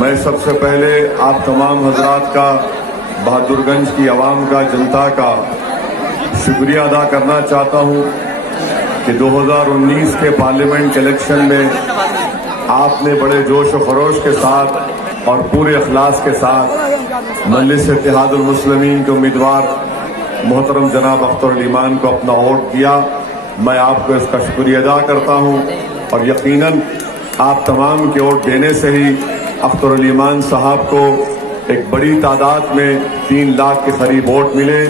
میں سب سے پہلے آپ تمام حضرات کا، بہادرگنج کی عوام کا، جنتا کا شکریہ ادا کرنا چاہتا ہوں کہ 2019 کے پارلیمنٹ الیکشن میں آپ نے بڑے جوش و خروش کے ساتھ اور پورے اخلاص کے ساتھ مجلس اتحاد المسلمین کے امیدوار محترم جناب اختر علی ایمان کو اپنا ووٹ دیا۔ میں آپ کو اس کا شکریہ ادا کرتا ہوں، اور یقیناً آپ تمام کے ووٹ دینے سے ہی اختر علی ایمان صاحب کو ایک بڑی تعداد میں 3 لاکھ کے قریب ووٹ ملے۔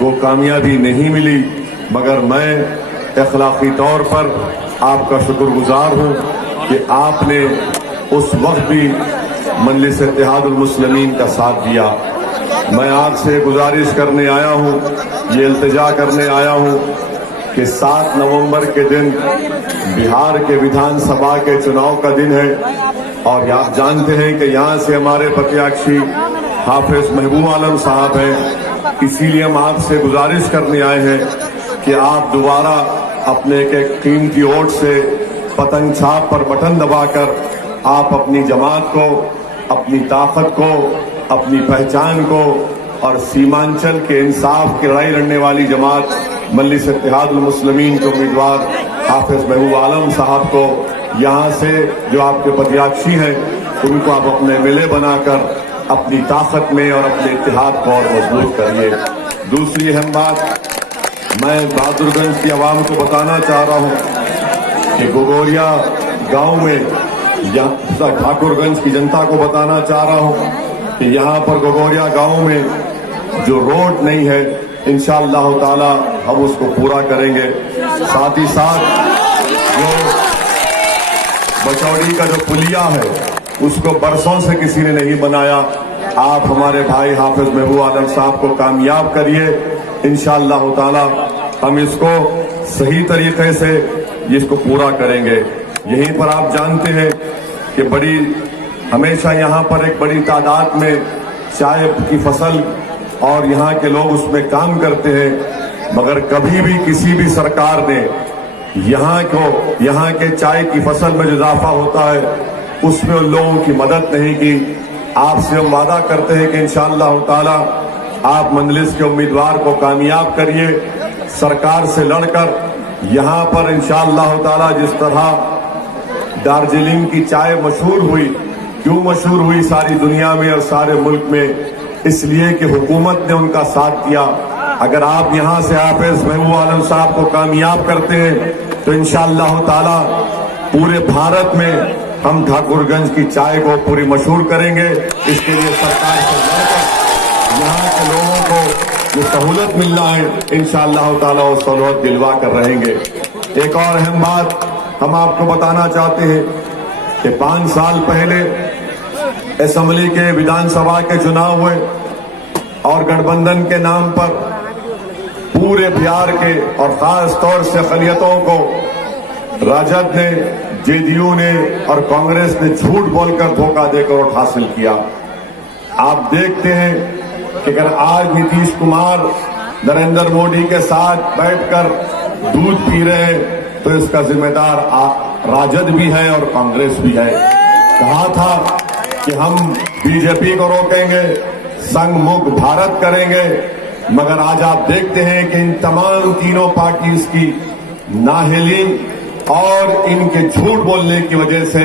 وہ کامیابی نہیں ملی، مگر میں اخلاقی طور پر آپ کا شکر گزار ہوں کہ آپ نے اس وقت بھی مجلس اتحاد المسلمین کا ساتھ دیا۔ میں آپ سے گزارش کرنے آیا ہوں، یہ التجا کرنے آیا ہوں کہ 7 نومبر کے دن بہار کے ویدھان سبھا کے چناؤ کا دن ہے، اور آپ جانتے ہیں کہ یہاں سے ہمارے پرتیاکشی حافظ محبوب عالم صاحب ہیں۔ اسی لیے ہم آپ سے گزارش کرنے آئے ہیں کہ آپ دوبارہ اپنے ایک قیمتی ووٹ سے پتنگ چھاپ پر بٹن دبا کر آپ اپنی جماعت کو، اپنی طاقت کو، اپنی پہچان کو اور سیمانچل کے انصاف کی لڑائی لڑنے والی جماعت مجلس اتحاد المسلمین کے امیدوار حافظ محبوب عالم صاحب کو یہاں سے جو آپ کے پرتیاکشی ہیں ان کو آپ اپنے MLA بنا کر اپنی طاقت میں اور اپنے اتحاد کو اور مضبوط کریے۔ دوسری اہم بات میں بہادرگنج کی عوام کو بتانا چاہ رہا ہوں کہ گگوریا گاؤں میں، ٹھاکر گنج کی جنتا کو بتانا چاہ رہا ہوں کہ یہاں پر گگوریا گاؤں میں جو روڈ نہیں ہے انشاءاللہ تعالی ہم اس کو پورا کریں گے۔ ساتھ ہی ساتھ جو بچوڑی کا جو پلیا ہے اس کو برسوں سے کسی نے نہیں بنایا، آپ ہمارے بھائی حافظ محبوب عالم صاحب کو کامیاب کریے، انشاءاللہ تعالی ہم اس کو صحیح طریقے سے اس کو پورا کریں گے۔ یہیں پر آپ جانتے ہیں کہ ہمیشہ یہاں پر ایک بڑی تعداد میں چائے کی فصل اور یہاں کے لوگ اس میں کام کرتے ہیں، مگر کبھی بھی کسی بھی سرکار نے یہاں کے چائے کی فصل میں جو اضافہ ہوتا ہے اس میں ان لوگوں کی مدد نہیں کی۔ آپ سے ہم وعدہ کرتے ہیں کہ انشاءاللہ تعالی آپ مجلس کے امیدوار کو کامیاب کریے، سرکار سے لڑ کر یہاں پر انشاءاللہ تعالی جس طرح دارجلنگ کی چائے مشہور ہوئی، کیوں مشہور ہوئی ساری دنیا میں اور سارے ملک میں؟ اس لیے کہ حکومت نے ان کا ساتھ دیا۔ اگر آپ یہاں سے حافظ محبوب عالم صاحب کو کامیاب کرتے ہیں تو انشاءاللہ تعالی پورے بھارت میں ہم ٹھاکر گنج کی چائے کو پوری مشہور کریں گے۔ اس کے لیے سرکار سے لڑ کر یہاں کے لوگوں کو جو سہولت ملنا ہے انشاءاللہ تعالی وہ سہولت دلوا کر رہیں گے۔ ایک اور اہم بات ہم آپ کو بتانا چاہتے ہیں کہ 5 سال پہلے اسمبلی کے ویدھان سبھا کے چناؤ ہوئے، اور گٹھ بندھن کے نام پر پورے بہار کے اور خاص طور سے اقلیتوں کو راجد نے، JDU نے اور کانگریس نے جھوٹ بول کر دھوکہ دے کر ووٹ حاصل کیا۔ آپ دیکھتے ہیں کہ اگر آج نتیش کمار نریندر مودی کے ساتھ بیٹھ کر دودھ پی رہے ہیں تو اس کا ذمہ دار راجد بھی ہے اور کانگریس بھی ہے۔ کہا تھا کہ ہم BJP کو روکیں گے، سنگ مک بھارت کریں گے، مگر آج آپ دیکھتے ہیں کہ ان تمام تینوں پارٹیز کی نااہلی اور ان کے جھوٹ بولنے کی وجہ سے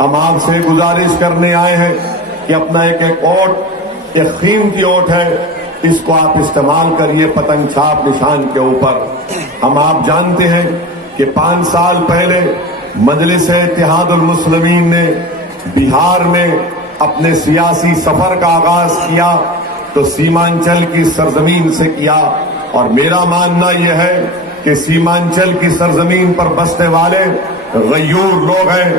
ہم آپ سے گزارش کرنے آئے ہیں کہ اپنا ایک ووٹ، ایک قیمتی ووٹ ہے، اس کو آپ استعمال کریے پتنگ چھاپ نشان کے اوپر۔ ہم آپ جانتے ہیں کہ 5 سال پہلے مجلس اتحاد المسلمین نے بہار میں اپنے سیاسی سفر کا آغاز کیا تو سیمانچل کی سرزمین سے کیا، اور میرا ماننا یہ ہے کہ سیمانچل کی سرزمین پر بسنے والے غیور لوگ ہیں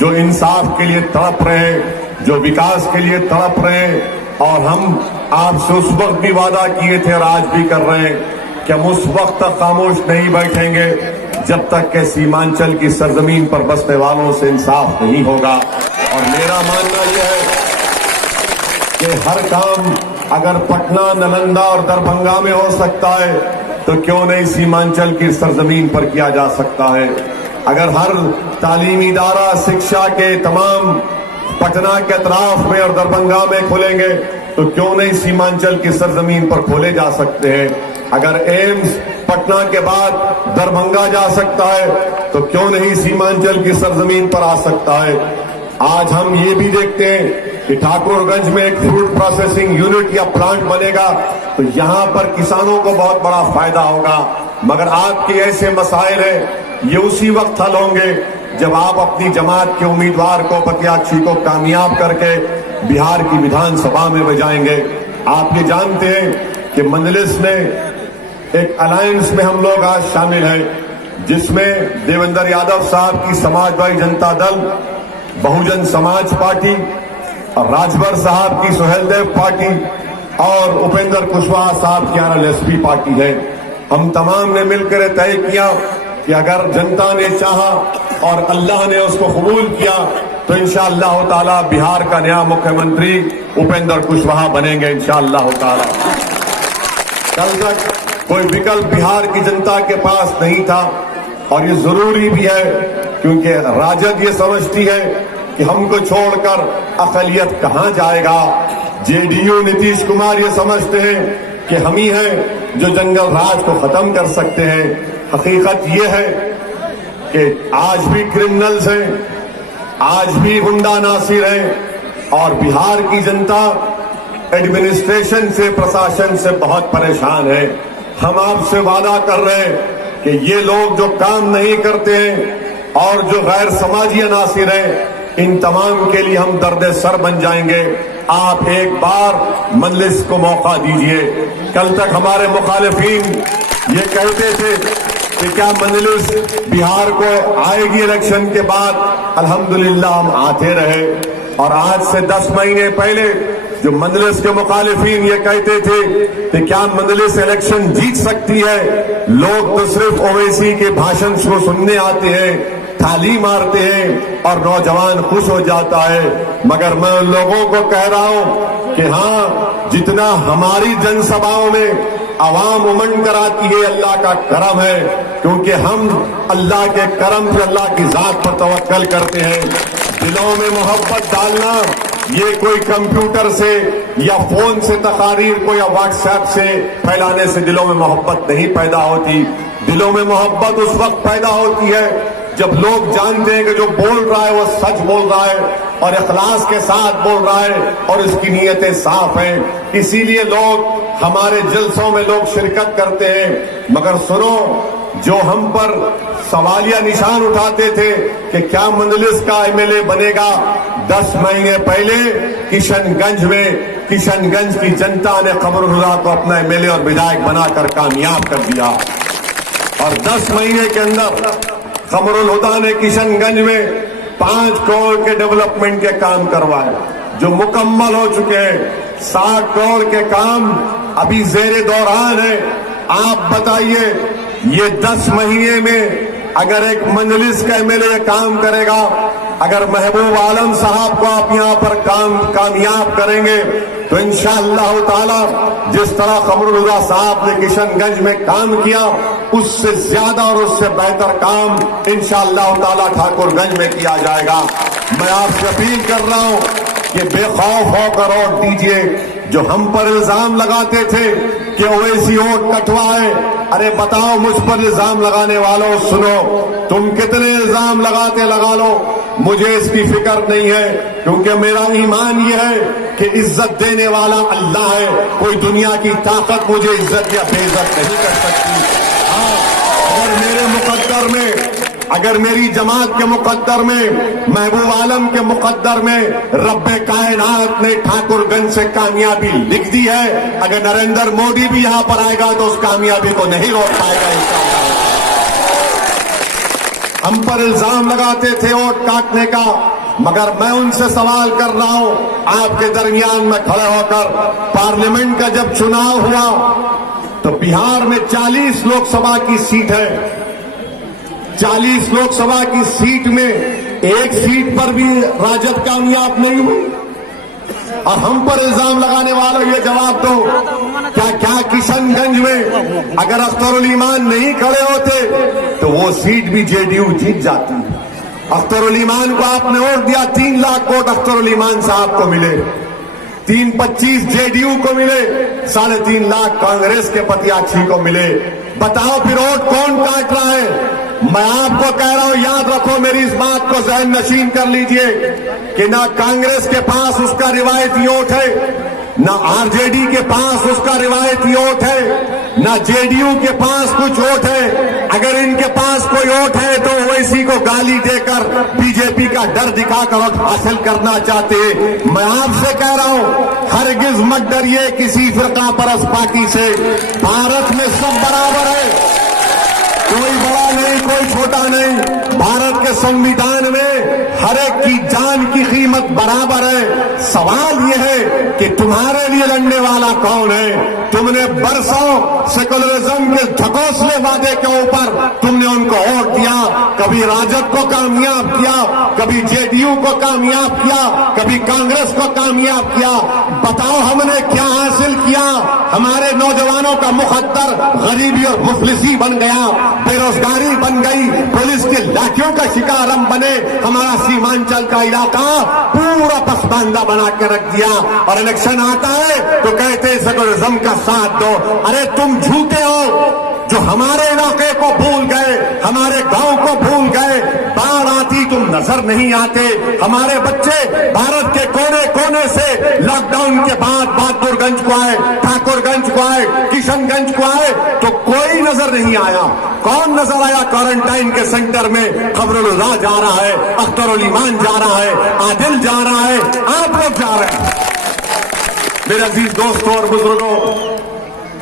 جو انصاف کے لیے تڑپ رہے ہیں، جو وکاس کے لیے تڑپ رہے ہیں، اور ہم آپ سے اس وقت بھی وعدہ کیے تھے اور آج بھی کر رہے ہیں کہ ہم اس وقت تک خاموش نہیں بیٹھیں گے جب تک کہ سیمانچل کی سرزمین پر بسنے والوں سے انصاف نہیں ہوگا۔ اور میرا ماننا یہ ہے کہ ہر کام اگر پٹنہ، نالندہ اور دربھنگا میں ہو سکتا ہے تو کیوں نہیں سیمانچل کی سرزمین پر کیا جا سکتا ہے۔ اگر ہر تعلیمی ادارہ شکشا کے تمام پٹنہ کے اطراف میں اور دربھنگہ میں کھولیں گے تو کیوں نہیں سیمانچل کی سرزمین پر کھولے جا سکتے ہیں. اگر ایمز پٹنہ کے بعد دربھنگہ جا سکتا ہے تو کیوں نہیں سیمانچل کی سرزمین پر آ سکتا ہے. آج ہم یہ بھی دیکھتے ہیں کہ ٹھاکر گنج میں ایک فروٹ پروسیسنگ یونٹ یا پلانٹ بنے گا تو یہاں پر کسانوں کو بہت بڑا فائدہ ہوگا. مگر آپ کے ایسے مسائل ہیں یہ اسی وقت حل ہوں گے جب آپ اپنی جماعت کے امیدوار کو پتیاچی کو کامیاب کر کے بہار کی ودھان سبھا میں بجائیں گے. آپ یہ جانتے ہیں کہ مجلس نے ایک الائنس میں ہم لوگ آج شامل ہیں جس میں دیویندر یادو صاحب کی سماجوادی جنتا دل، بہوجن سماج پارٹی اور راجبر صاحب کی سہیل دیو پارٹی اور اپیندر کشواہا صاحب کی RLSP پارٹی ہے. ہم تمام نے مل کر طے کیا کہ اگر جنتا نے چاہا اور اللہ نے اس کو قبول کیا تو انشاءاللہ تعالی بہار کا نیا مکھیہ منتری اپیندر کشواہا بنیں گے انشاءاللہ تعالی. کل تک کوئی وکلپ بہار کی جنتا کے پاس نہیں تھا اور یہ ضروری بھی ہے کیونکہ راجد یہ سمجھتی ہے کہ ہم کو چھوڑ کر اقلیت کہاں جائے گا. JDU نتیش کمار یہ سمجھتے ہیں کہ ہم ہی ہیں جو جنگل راج کو ختم کر سکتے ہیں. حقیقت یہ ہے کہ آج بھی کرمنلز ہیں، آج بھی غنڈہ ناصر ہیں اور بہار کی جنتا ایڈمنسٹریشن سے، پرشاسن سے بہت پریشان ہے. ہم آپ سے وعدہ کر رہے ہیں کہ یہ لوگ جو کام نہیں کرتے ہیں اور جو غیر سماجی عناصر ہیں ان تمام کے لیے ہم درد سر بن جائیں گے. آپ ایک بار مجلس کو موقع دیجئے. کل تک ہمارے مخالفین یہ کہتے تھے کہ کیا مجلس بہار کو آئے گی الیکشن کے بعد. الحمدللہ ہم آتے رہے اور آج سے 10 مہینے پہلے جو مجلس کے مخالفین یہ کہتے تھے کہ کیا مجلس الیکشن جیت سکتی ہے، لوگ تو صرف اویسی کے بھاشن کو سننے آتے ہیں، تھالی مارتے ہیں اور نوجوان خوش ہو جاتا ہے. مگر میں ان لوگوں کو کہہ رہا ہوں کہ ہاں جتنا ہماری جن سبھاؤں میں عوام امنڈ کراتی ہے اللہ کا کرم ہے کیونکہ ہم اللہ کے کرم پہ، اللہ کی ذات پر توکل کرتے ہیں. دلوں میں محبت ڈالنا یہ کوئی کمپیوٹر سے یا فون سے تقاریر کو یا واٹس ایپ سے پھیلانے سے دلوں میں محبت نہیں پیدا ہوتی. دلوں میں محبت اس وقت پیدا ہوتی ہے جب لوگ جانتے ہیں کہ جو بول رہا ہے وہ سچ بول رہا ہے اور اخلاص کے ساتھ بول رہا ہے اور اس کی نیتیں صاف ہیں. اسی لیے لوگ ہمارے جلسوں میں لوگ شرکت کرتے ہیں. مگر سنو، جو ہم پر سوالیہ نشان اٹھاتے تھے کہ کیا مجلس کا MLA بنے گا، 10 مہینے پہلے کشن گنج کی جنتا نے قمر الہدا کو اپنا MLA اور ودھائک بنا کر کامیاب کر دیا اور 10 مہینے کے اندر قمر الہدا نے کشن گنج میں 5 کروڑ کے ڈیولپمنٹ کے کام کروائے جو مکمل ہو چکے ہیں. 60 کروڑ کے کام ابھی زیر دوران ہے. آپ بتائیے یہ 10 مہینے میں اگر ایک مجلس کا MLA کام کرے گا، اگر محبوب عالم صاحب کو آپ یہاں پر کامیاب کریں گے تو انشاءاللہ تعالی جس طرح قمر الہدا صاحب نے کشن گنج میں کام کیا اس سے زیادہ اور اس سے بہتر کام انشاءاللہ تعالی ٹھاکر گنج میں کیا جائے گا. میں آپ سے اپیل کر رہا ہوں کہ بے خوف ہو کر ووٹ دیجیے. جو ہم پر الزام لگاتے تھے کہ اویسی ووٹ کٹوائے، ارے بتاؤ مجھ پر الزام لگانے والوں، سنو تم کتنے الزام لگاتے لگا لو، مجھے اس کی فکر نہیں ہے کیونکہ میرا ایمان یہ ہے کہ عزت دینے والا اللہ ہے. کوئی دنیا کی طاقت مجھے عزت یا بے عزت نہیں کر سکتی. ہاں اگر میرے مقدر میں، اگر میری جماعت کے مقدر میں، محبوب عالم کے مقدر میں رب کائنات نے ٹھاکر گنج سے کامیابی لکھ دی ہے، اگر نریندر مودی بھی یہاں پر آئے گا تو اس کامیابی کو نہیں روک پائے گا انشاءاللہ. ہم پر الزام لگاتے تھے ووٹ کاٹنے کا، مگر میں ان سے سوال کر رہا ہوں آپ کے درمیان میں کھڑے ہو کر، پارلیمنٹ کا جب چناؤ ہوا تو بہار میں 40 لوک سبھا کی سیٹ ہے. 40 لوک سبھا کی سیٹ میں ایک سیٹ پر بھی راجد کامیاب نہیں ہوئی. اور ہم پر الزام لگانے والوں یہ جواب دو، کیا کشن گنج میں اگر اختر الایمان نہیں کھڑے ہوتے تو وہ سیٹ بھی جے ڈی یو جیت جاتی؟ اختر الایمان کو آپ نے ووٹ دیا، 3 لاکھ ووٹ اختر الایمان صاحب کو ملے، 325 جے ڈی یو کو ملے، 3.5 لاکھ کانگریس کے پتیاچھی کو ملے۔ بتاؤ پھر ووٹ کون کاٹ رہا ہے؟ میں آپ کو کہہ رہا ہوں، یاد رکھو، میری اس بات کو ذہن نشین کر لیجئے کہ نہ کانگریس کے پاس اس کا روایتی ووٹ ہے، نہ آر جے ڈی کے پاس اس کا روایتی ووٹ ہے، نہ جے ڈی یو کے پاس کچھ ووٹ ہے۔ اگر ان کے پاس کوئی ووٹ ہے تو وہ اسی کو گالی دے کر بی جے پی کا ڈر دکھا کر ووٹ حاصل کرنا چاہتے ہیں۔ میں آپ سے کہہ رہا ہوں، ہرگز مت ڈریے کسی فرقہ پرست پارٹی سے، بھارت میں سب برابر ہے، کوئی بڑا نہیں کوئی چھوٹا نہیں۔ بھارت کے سنویدھان میں ہر ایک کی جان کی قیمت برابر ہے۔ سوال یہ ہے کہ تمہارے لیے لڑنے والا کون ہے؟ تم نے برسوں سیکولرزم کے ڈھکوسلے وعدے کے اوپر تم نے ان کو ووٹ دیا، کبھی راجد کو کامیاب کیا، کبھی جے ڈی یو کو کامیاب کیا، کبھی کانگریس کو کامیاب کیا۔ بتاؤ ہم نے کیا حاصل کیا؟ ہمارے نوجوانوں کا مخدر غریبی اور مفلسی بن گیا، بے روزگاری بن گئی، پولیس کی لاٹھیوں کا شکار ہم بنے، ہمارا سیمانچل کا علاقہ پورا پسماندہ بنا کے رکھ دیا، اور الیکشن آتا ہے تو کہتے سیکولرزم کا ساتھ دو۔ ارے تم جھوٹے ہو جو ہمارے علاقے کو بھول گئے، ہمارے گاؤں کو بھول گئے، باڑھ آتی تم نظر نہیں آتے، ہمارے بچے بھارت کے کونے کونے سے لاک ڈاؤن کے بعد بہادر گنج کو آئے، ٹھاکر گنج کو آئے، کشن گنج کو آئے تو کوئی نظر نہیں آیا۔ کون نظر آیا؟ کوارنٹائن کے سینٹر میں خبر الہدا جا رہا ہے، اختر الایمان جا رہا ہے، عادل جا رہا ہے، آپ لوگ جا رہے ہیں۔ میرے عزیز دوستوں اور بزرگوں،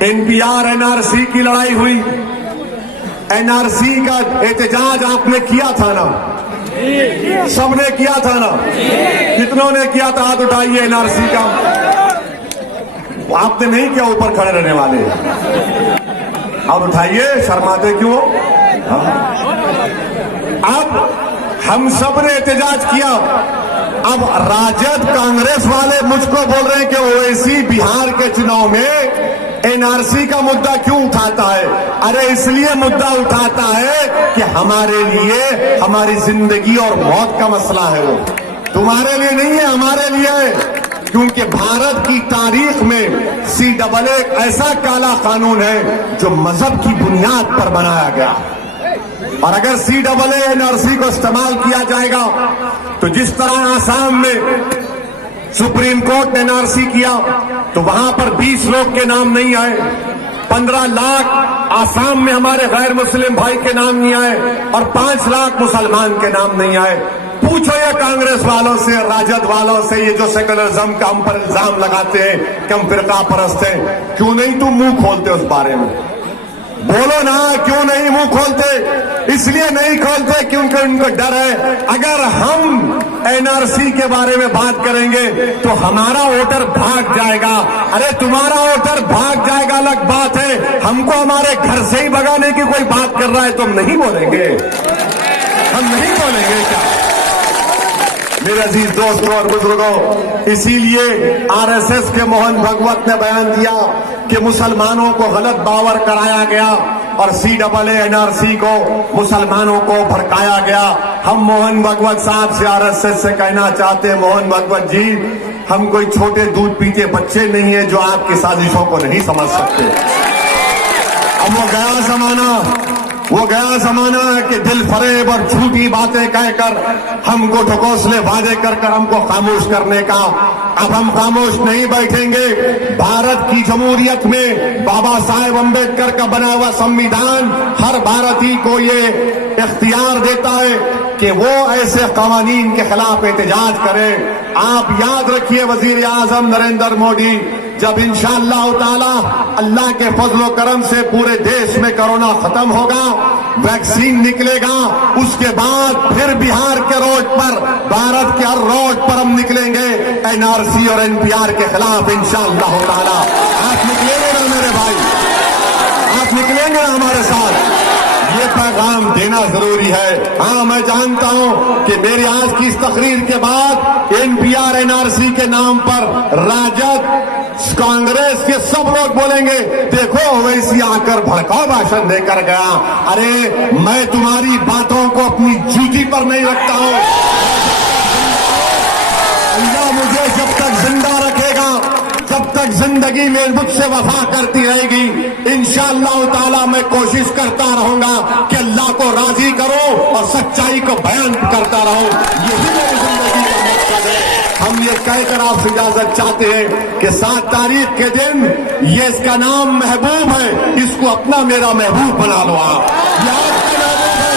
N P R N R C کی لڑائی ہوئی، این آر سی کا احتجاج آپ نے کیا تھا نا؟ سب نے کیا تھا نا؟ کتنوں نے کیا تھا؟ ہاتھ اٹھائیے این آر سی کا۔ آپ نے نہیں کیا، اوپر کھڑے رہنے والے اب اٹھائیے، شرماتے کیوں؟ اب ہم سب نے احتجاج کیا، اب راجد کانگریس والے مجھ کو بول رہے ہیں کہ اویسی بہار کے چناؤ میں این آر سی کا مدعا کیوں اٹھاتا ہے؟ ارے اس لیے مدعا اٹھاتا ہے کہ ہمارے لیے ہماری زندگی اور موت کا مسئلہ ہے، وہ تمہارے لیے نہیں ہے، ہمارے لیے ہے، کیونکہ بھارت کی تاریخ میں سی ڈبل اے ایک ایسا کالا قانون ہے جو مذہب کی بنیاد پر بنایا گیا، اور اگر C double A N R C کو استعمال کیا جائے گا تو جس طرح آسام میں سپریم کورٹ نے این آر سی کیا تو وہاں پر 20 لوگ کے نام نہیں آئے، 15 لاکھ آسام میں ہمارے غیر مسلم بھائی کے نام نہیں آئے، اور 5 لاکھ مسلمان کے نام نہیں آئے۔ پوچھو یہ کانگریس والوں سے، راجد والوں سے، یہ جو سیکولرزم کا ہم پر الزام لگاتے ہیں کہ ہم فرقہ پرست ہیں، کیوں نہیں تم منہ کھولتے اس بارے میں؟ بولو نا، کیوں نہیں منہ کھولتے؟ اس لیے نہیں کھولتے کیونکہ ان کو ڈر ہے اگر ہم این آر سی کے بارے میں بات کریں گے تو ہمارا ووٹر بھاگ جائے گا۔ ارے تمہارا ووٹر بھاگ جائے گا الگ بات ہے، ہم کو ہمارے گھر سے ہی بھگانے کی کوئی بات کر رہا ہے تو ہم نہیں بولیں گے، ہم نہیں بولیں گے کیا؟ میرے عزیز دوستوں اور بزرگوں، اسی لیے آر ایس ایس کے موہن بھگوت نے بیان دیا کہ مسلمانوں کو غلط باور کرایا گیا اور C double A N R C کو مسلمانوں کو بھڑکایا گیا۔ ہم موہن بھگوت صاحب سے، آر ایس ایس سے کہنا چاہتے ہیں، موہن بھگوت جی، ہم کوئی چھوٹے دودھ پیتے بچے نہیں ہیں جو آپ کی سازشوں کو نہیں سمجھ سکتے۔ اب وہ گیا زمانہ ہے کہ دل فریب اور جھوٹی باتیں کہہ کر ہم کو ڈھکوسلے وعدے کر کر ہم کو خاموش کرنے کا۔ اب ہم خاموش نہیں بیٹھیں گے۔ بھارت کی جمہوریت میں بابا صاحب امبیڈکر کا بنا ہوا سنویدھان ہر بھارتی کو یہ اختیار دیتا ہے کہ وہ ایسے قوانین کے خلاف احتجاج کرے۔ آپ یاد رکھیے، وزیر اعظم نریندر مودی جب انشاءاللہ تعالی اللہ کے فضل و کرم سے پورے دیش میں کرونا ختم ہوگا، ویکسین نکلے گا، اس کے بعد پھر بہار کے روڈ پر، بھارت کے ہر روڈ پر ہم نکلیں گے این آر سی اور این پی آر کے خلاف انشاءاللہ تعالی۔ آپ نکلیں گے نا میرے بھائی، آپ نکلیں گے نا ہمارے ساتھ؟ یہ پیغام دینا ضروری ہے. ہاں میں جانتا ہوں کہ میری آج کی اس تقریر کے بعد NPR NRC کے نام پر راجد کانگریس کے سب لوگ بولیں گے دیکھو اویسی آ کر بھڑکاؤ بھاشن دے کر گیا. ارے میں تمہاری باتوں کو اپنی جوتی پر نہیں رکھتا ہوں. اللہ مجھے جب تک زندہ رکھے گا, جب تک زندگی میں مجھ سے وفا کرتی رہے گی, انشاءاللہ تعالی میں کوشش کرتا رہوں گا کہ اللہ کو راضی کرو اور سچائی کو بیان کرتا رہوں. یہی میری زندگی کا مقصد ہے. ہم یہ کہہ کر آپ سے اجازت چاہتے ہیں کہ 7 تاریخ کے دن یہ اس کا نام محبوب ہے, اس کو اپنا میرا محبوب بنا لو. آپ یہ آپ کا محبوب ہے.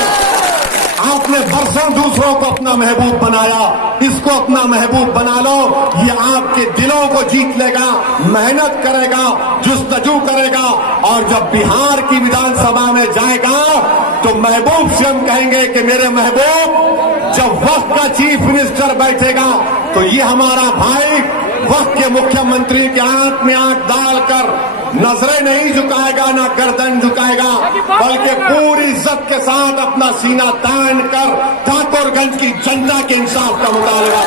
آپ نے برسوں دوسروں کو اپنا محبوب بنایا, اس کو اپنا محبوب بنا لو. یہ آپ کے دلوں کو جیت لے گا, محنت کرے گا, جستجو کرے گا, اور جب بہار کی ودھان سبھا میں جائے گا تو محبوب سے ہم کہیں گے کہ میرے محبوب, جب وقت کا چیف منسٹر بیٹھے گا تو یہ ہمارا بھائی وقت کے مکھیہ منتری کے آنکھ میں آنکھ ڈال کر نظریں نہیں جھکائے گا, نہ گردن جھکائے گا, بلکہ پوری عزت کے ساتھ اپنا سینہ تان کر ٹھاکر گنج کی جنتا کے انصاف کا مطالبہ